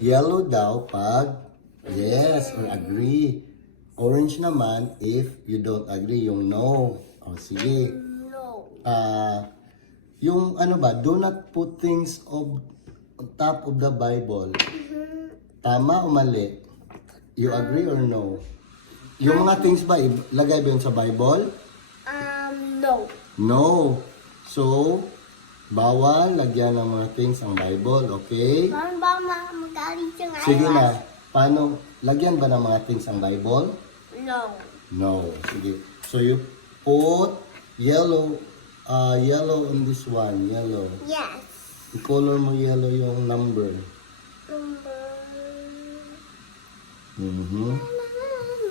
Yellow daw pag yes or agree. Orange naman if you don't agree, yung no. O sige. No. Yung ano ba, do not put things on top of the Bible. Tama o mali? You agree or no? Yung mga things ba, lagay ba yun sa Bible? No. No. So, bawal lagyan ng mga things ang Bible, okay? Paano ba magalit yung Sige na, paano, lagyan ba ng mga things ang Bible? No. No. Sige. So, you put yellow in this one, yellow. Yes. I-color mo yellow yung number.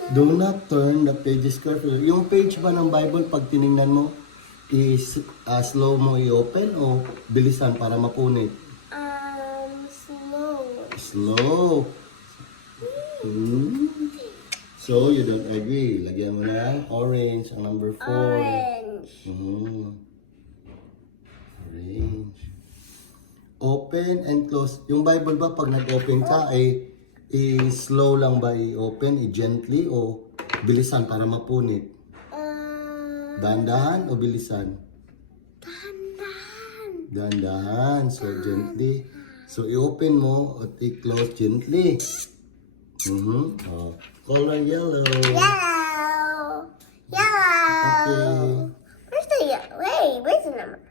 Do not turn the pages carefully. Yung page ba ng Bible, pag tinignan mo, is slow mo i-open o bilisan para mapunit? Slow. Slow. So, you don't agree. Lagyan mo na orange, ang number 4. Orange. Orange. Open and close. Yung Bible ba, pag nag-open ka, ay slow lang ba i-open, i-gently, o bilisan para mapunit? Dahan-dahan o bilisan? Dahan-dahan. Dahan-dahan. So, gently. So, i-open mo at i-close gently. Oh. Color yellow. Yellow. Yellow. Okay. Where's the yellow? Wait, where's the number?